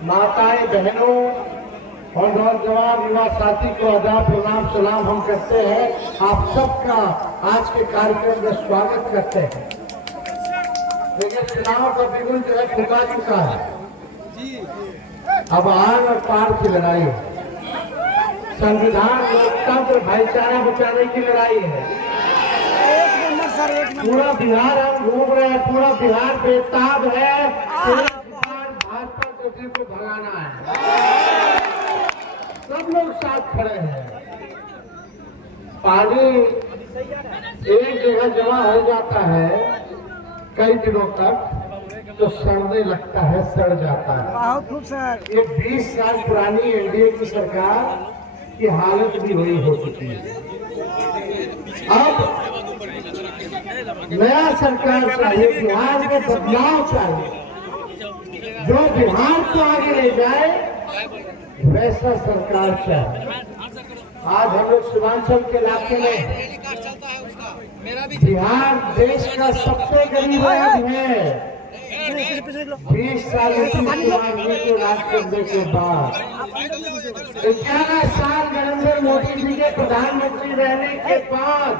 माताएं, बहनों और नौजवान युवा साथी को आदाब प्रणाम सलाम हम करते हैं। आप सबका आज के कार्यक्रम में स्वागत करते हैं। लेकिन चुनाव का बिगुल जो है फुका चुका है। अब आग और पार की लड़ाई है। संविधान, लोकतंत्र, भाईचारा बचाने की लड़ाई है। पूरा बिहार हम घूम रहे हैं, पूरा बिहार बेताब है। भाजपा गठबंधन को भगाना है। सब लोग साथ खड़े हैं। पानी एक जगह जमा हो जाता है कई दिनों तक तो सड़ने लगता है, सड़ जाता है। ये 20 साल पुरानी एनडीए की सरकार की हालत भी वही हो चुकी है। अब नया सरकार चाहिए, बिहार में बदलाव चाहिए, जो बिहार को आगे ले जाए वैसा सरकार चाहिए। आज हम लोग सीमांचल के इलाके में, बिहार देश का सबसे गरीब राज्य है। 20 साल को राज करने के बाद 11 साल नरेंद्र मोदी जी के प्रधानमंत्री रहने के बाद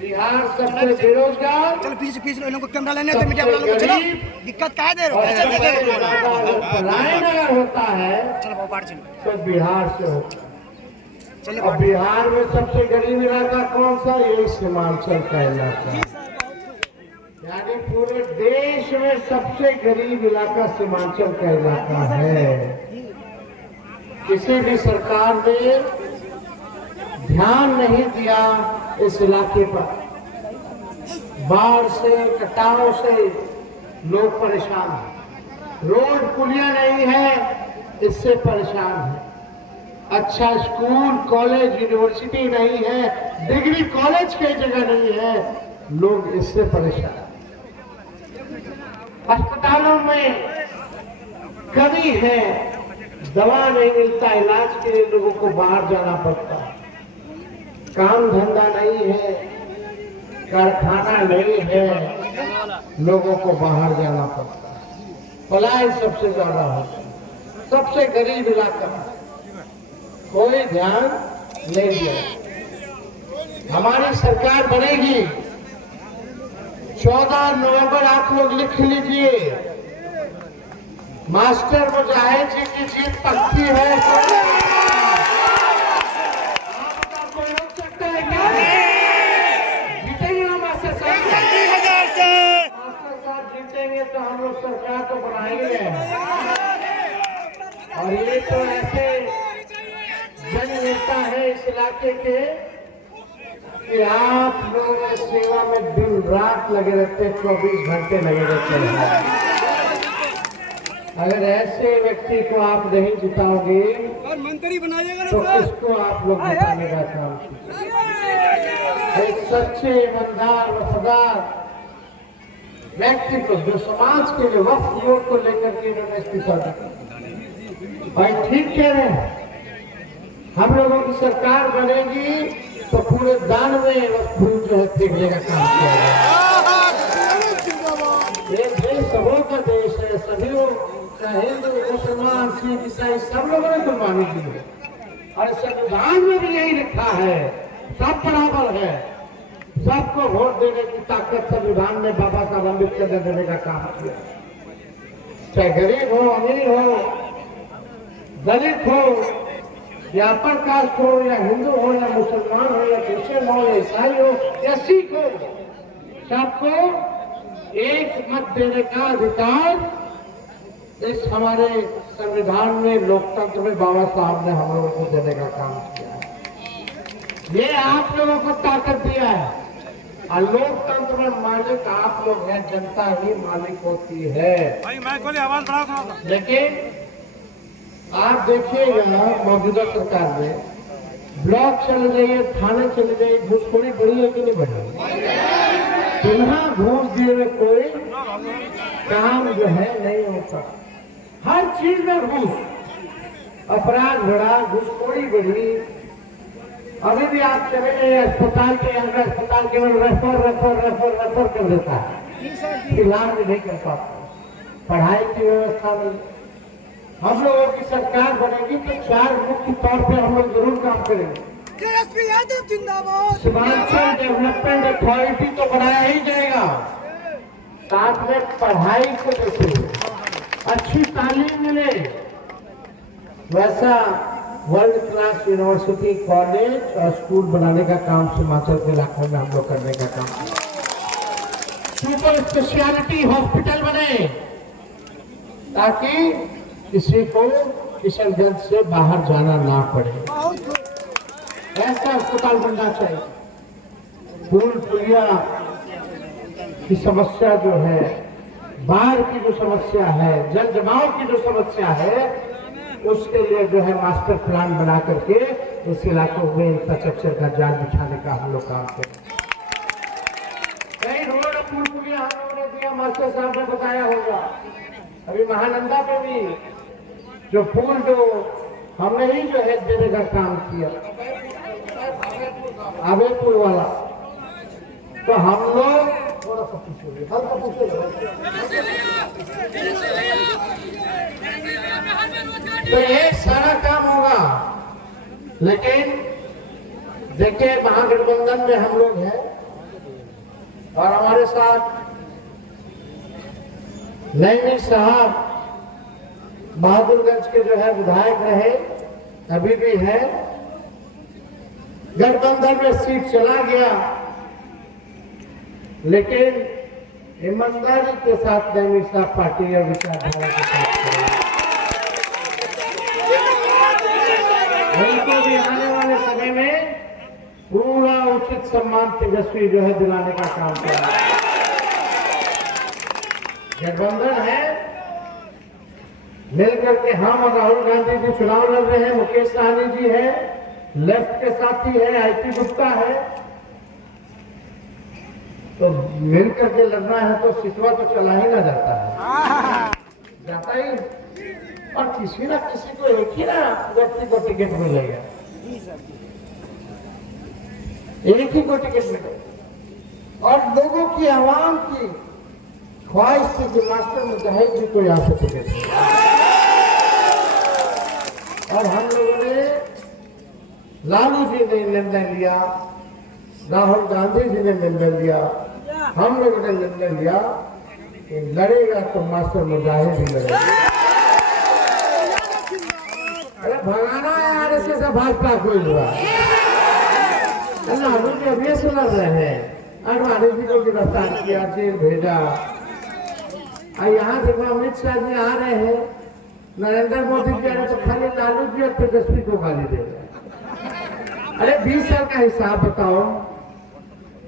बिहार सबसे बेरोजगार, चलो पीछे लोगों को कैमरा लेने तो मीडिया वालों को चलो दिक्कत क्या दे रहे हो। पलायन अगर होता है चलो बाहर चलो तो बिहार से होता है। और बिहार में सबसे गरीब इलाका कौन सा? ये सीमांचल का इलाका, यानी पूरे देश में सबसे गरीब इलाका सीमांचल का इलाका है। किसी भी सरकार ने ध्यान नहीं दिया इस इलाके पर। बाढ़ से, कटाव से लोग परेशान हैं। रोड पुलिया नहीं है, इससे परेशान है। अच्छा स्कूल, कॉलेज, यूनिवर्सिटी नहीं है, डिग्री कॉलेज कई जगह नहीं है, लोग इससे परेशान। अस्पतालों में कमी है, दवा नहीं मिलता, इलाज के लिए लोगों को बाहर जाना पड़ता है। काम धंधा नहीं है, कारखाना नहीं है, लोगों को बाहर जाना पड़ता है। पलायन सबसे ज्यादा होता है। सबसे गरीब इलाका, कोई ध्यान नहीं दिया। हमारी सरकार बनेगी 14 नवंबर, आप लोग लिख लीजिए। मास्टर मुजाहिद जी की जीत पक्की है। तो हम लोग सरकार तो बनाएंगे। और ये तो ऐसे जन नेता है इस इलाके के कि आप लोग इस सेवा में दिन रात लगे रहते हैं, 24 घंटे लगे रहते हैं। अगर ऐसे व्यक्ति को आप नहीं जिताओगे और मंत्री बनाइएगा तो किसको आप लोग जिताने का काम कीजिए। एक सच्चे, ईमानदार, वफादार व्यक्ति को, जो समाज के लिए वक्त वोट को लेकर के इन्होंने इस्तीफा दिया। भाई ठीक कह रहे हैं, हम लोगों की सरकार बनेगी तो पूरे 92 वक्त जो है फेंकने का काम किया जाएगा। ये देश सबों का देश है, सभी चाहे हिंदू, मुसलमान, सिख, ईसाई, सब लोगों ने कुर्बानी दी है। और संविधान में भी यही लिखा है, सब बराबर है, सबको वोट देने की ताकत संविधान में बाबा साहब अम्बेडकर ने देने का काम किया। चाहे गरीब हो, अमीर हो, दलित हो, या अपर कास्ट हो, या हिंदू हो, या मुसलमान हो, या क्रिश्चियन हो, या ईसाई हो, या सिख हो, सबको एक मत देने का अधिकार इस हमारे संविधान में, लोकतंत्र में बाबा साहब ने हम लोगों को देने का काम किया है। ये आप लोगों को ताकत दिया है। और लोकतंत्र में मालिक आप लोग हैं, जनता ही मालिक होती है। भाई मैं बोले आवाज बढ़ाओ थोड़ा। लेकिन आप देखिएगा मौजूदा सरकार में ब्लॉक चले जाइए, थाने चले जाइए, घूसखोरी बढ़ी है कि नहीं बढ़ी? बिना घूस दिए हुए कोई काम जो है नहीं होता। हर चीज में घूस, अपराध बढ़ा, घूसखोरी बढ़ी। अभी भी आप चले गए अस्पताल के अंदर, अस्पताल केवल रेफर कर देता है, इलाज नहीं कर पाता। पढ़ाई की व्यवस्था नहीं, हम लोगों की सरकार बनेगी तो 4 मुख्य तौर पे हम लोग जरूर काम करेंगे। तेजस्वी यादव जिंदाबाद। सीमांचल डेवलपमेंट अथॉरिटी तो बनाया ही जाएगा, साथ में पढ़ाई को देखिए, अच्छी तालीम मिले, वैसा वर्ल्ड क्लास यूनिवर्सिटी, कॉलेज और स्कूल बनाने का काम सीमांचल के इलाकों में हम लोग करने का काम, सुपर स्पेशलिटी हॉस्पिटल बने ताकि किसी को किशनगंज से बाहर जाना ना पड़े, ऐसा अस्पताल बनना चाहिए। पुल पुलिया की समस्या जो है, बाढ़ की जो समस्या है, जल जमाव की जो समस्या है, उसके लिए जो है मास्टर प्लान बना करके इस इलाकों में इंफ्रास्ट्रक्चर का जाल बिछाने का हम लोग काम करें। कई रोड पुल पुलिया हम लोगों ने दिया, मास्टर साहब ने बताया होगा। अभी महानंदा पे भी जो पुल जो हमने ही जो है देने का काम किया, आबेपुर वाला, तो हम लोग थोड़ा सा पूछे तो ये सारा काम होगा। लेकिन देखिए महागठबंधन में हम लोग हैं और हमारे साथ नईमी साहब बहादुरगंज के जो है विधायक रहे, अभी भी है। गठबंधन में सीट चला गया, लेकिन ईमानदारी के साथ नईमी साहब पार्टी और विचारधारा के साथ करेंगे। उनको भी आने वाले समय में पूरा उचित सम्मान तेजस्वी जो है दिलाने का काम करेंगे। गठबंधन है, मिलकर के हम और राहुल गांधी जी चुनाव लड़ रहे हैं, मुकेश सहनी जी है, लेफ्ट के साथी है, आईटी गुप्ता है, तो मिलकर के लड़ना है तो सितवा तो चला ही ना जाता है, जाता ही, और किसी ना किसी को एक ही ना व्यक्ति को टिकट मिलेगा, एक ही को टिकट मिलेगा। और लोगों की, आवाम की ख्वाहिश थी कि मास्टर मुजाहिद जी को यहाँ से टिकट मिले, और हम लोगों ने, लालू जी ने निर्णय लिया, राहुल गांधी जी ने निर्णय लिया, हम लोगों ने निर्णय लिया कि लड़ेगा तो मास्टर मुजाहिद ही लड़ेगा। अरे भगाना है आरएसएस से भाजपा को हुआ, लालू जी अभी से लड़ रहे हैं, अडवाणी जी को गिरफ्तार किया, जेल भेजा, और यहाँ देखो अमित शाह जी आ रहे हैं, नरेंद्र मोदी जी तो खाली लालू जी और तेजस्वी को गाली दे रहे हैं। अरे 20 साल का हिसाब बताओ,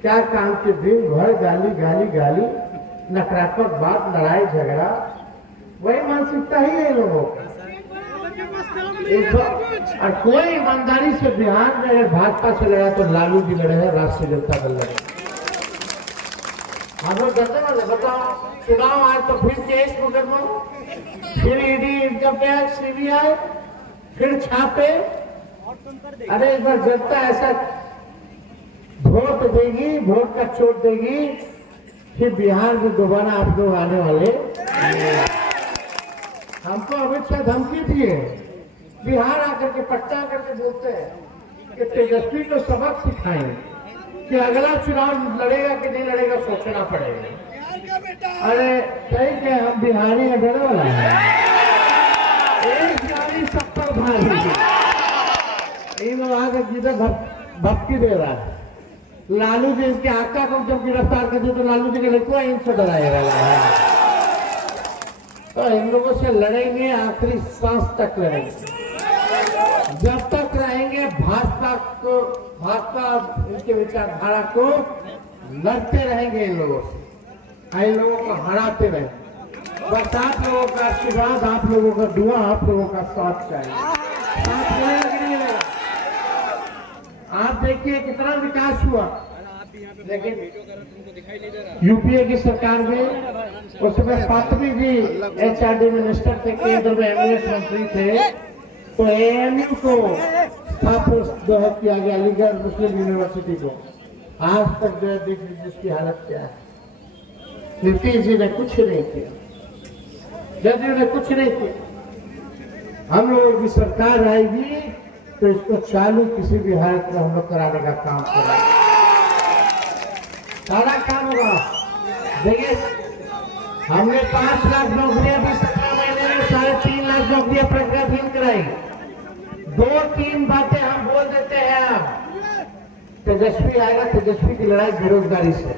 क्या काम के दिन भर गाली गाली गाली, नकारात्मक बात, लड़ाई झगड़ा, वही मानसिकता ही है लोगों की। और कोई ईमानदारी से बिहार में अगर भाजपा से लड़ा तो लालू जी लड़े हैं, राष्ट्रीय जनता दल लड़े। हम लोग करते वाले बताओ, चुनाव आए तो फिर केस मुकदमा, फिर ईडी, इनकम टैक्स, सीबीआई, फिर छापे। अरे इस बार जनता ऐसा वोट देगी, वोट का चोट देगी कि बिहार में दोबारा आप लोग आने वाले। हमको अमित शाह धमकी दिए, बिहार आकर के, पटना आकर के बोलते हैं कि तेजस्वी को सबक सिखाएंगे कि अगला चुनाव लड़ेगा कि नहीं लड़ेगा सोचना पड़ेगा। अरे सही के हम बिहारी अगड़े वाला है, एक गाड़ी सब पर भारी, इन आगे जिधर भक्ति दे रहा है। लालू जी इसके आका को जब गिरफ्तार कर दिया तो लालू जी के लड़का इनसे डराएगा, तो इन लोगों से लड़ेंगे, आखिरी सांस तक लड़ेंगे, जब तक रहेंगे भाजपा को, भाजपा इनके विचारधारा को लड़ते रहेंगे इन लोगों से, इन लोगों को हराते रहेंगे। बस आप लोगों का आशीर्वाद, आप लोगों का दुआ, आप लोगों का साथ चाहिए। साथ मिलेगा कि नहीं मिलेगा? आप देखिए कितना विकास हुआ, लेकिन यूपीए की सरकार में उस समय फातमी जी एचआरडी मिनिस्टर थे, केंद्र में एमएस मंत्री थे, तो एएमयू को स्थापित जो है किया गया, अलीगढ़ मुस्लिम यूनिवर्सिटी को। आज तक जो है देख लीजिए इसकी हालत क्या है। नीतीश जी ने कुछ नहीं किया, जदयू ने कुछ नहीं किया, हम लोगों की सरकार आएगी तो इसको चालू किसी भी हालत में हम लोग कराने का काम करेंगे। सारा काम होगा। देखिए, हमने 5 लाख नौकरियां भी 17 महीने में 3.5 लाख नौकरियां प्रज्ञाहीन कराई। 2-3 बातें हम बोल देते हैं। अब तेजस्वी आएगा, तेजस्वी की लड़ाई बेरोजगारी से।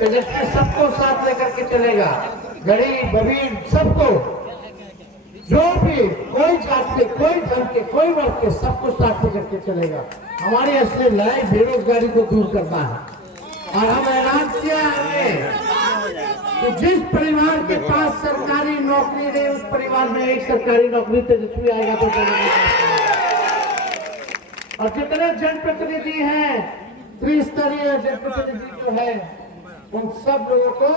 तेजस्वी सबको साथ लेकर के चलेगा, गरीब अमीर सबको, जो भी कोई जात के, कोई धर्म के, कोई वर्ग के, सबको साथ लेकर के चलेगा। हमारी असली लड़ाई बेरोजगारी को दूर करना है। और हम ऐलान किया हमने कि जिस परिवार के पास सरकारी नौकरी नहीं, उस परिवार में एक सरकारी नौकरी तेजस्वी आएगा तो और जितने जनप्रतिनिधि हैं, त्रिस्तरीय जनप्रतिनिधि जो है, उन सब लोगों को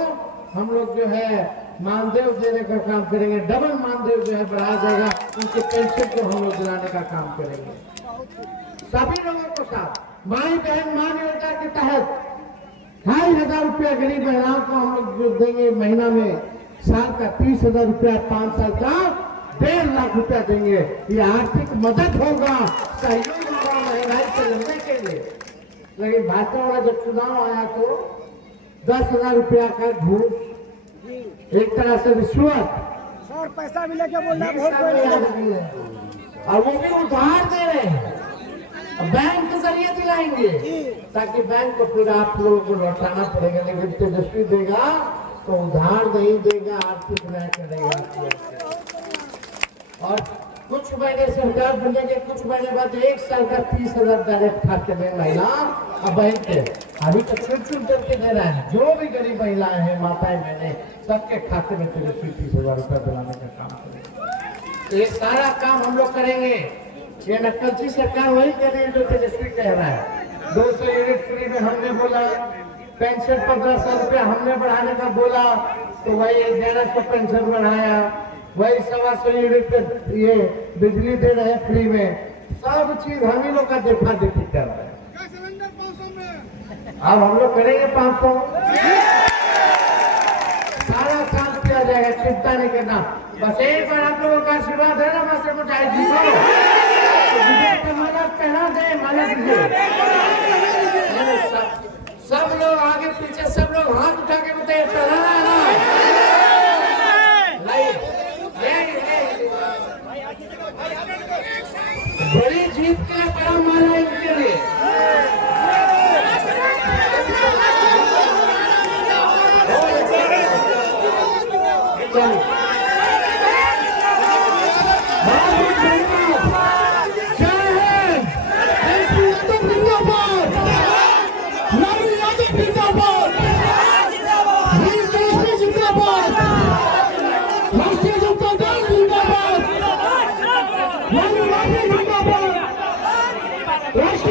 हम लोग जो है मानदेय देने का काम करेंगे। डबल मानदेय जो है बढ़ाया जाएगा। उनके पेंशन को हम लोग दिलाने का काम करेंगे। सभी लोगों को साथ माई बहन मान योजना के तहत 2,500 रुपया गरीब महिलाओं को हम लोग जो देंगे महीना में, साल का 30,000 रुपया, 5 साल का 1.5 लाख रुपया देंगे। ये आर्थिक मदद होगा, सहयोग होगा महंगाई से लड़ने के लिए। लेकिन भाजपा वाला जब चुनाव आया तो 10,000 रुपया का घूस, एक तरह से रिश्वत, सर पैसा भी लेके बोल रहे हैं, और वो भी उधार दे रहे हैं। बैंक के जरिए दिलाएंगे ताकि बैंक को फिर आप लोगों को लौटाना पड़ेगा। लेकिन तेजस्वी देगा तो उधार नहीं देगा, आर्थिक न्याय करेगा। और कुछ महीने सरकार बनेंगे, कुछ महीने बाद 1 साल का 30,000 डायरेक्ट खाते में महिला और बहन के। अभी तक चुन करके दे रहा है। जो भी गरीब महिलाएं हैं, माताएं बहने, सबके खाते में तेजस्वी 30,000 रुपया दिलाने का काम करेंगे। ये सारा काम हम लोग करेंगे। ये नक्कलची सरकार वही कर रही है जो तेजस्वी कह रहा है। 200 यूनिट फ्री में हमने बोला, पेंशन 1500 रुपया हमने बढ़ाने का बोला तो वही 1,500 पेंशन बढ़ाया। वही 125 यूनिट पे ये बिजली दे रहे हैं फ्री में। सब चीज हम ही लोग का देखा देखी कर रहे हैं। अब हम लोग करेंगे 500, सारा काम किया जाएगा, चिंता नहीं करना। बस एक बार आप लोगों का आशीर्वाद है ना, मास्टर मुझे जीतो मदद कहना दे, मदद दीजिए। सब लोग आगे पीछे, सब लोग हाथ उठा के बताइए, चलाना है ना? बड़ी जीत के लिए बड़ा माना इनके लिए। राष्ट्रीय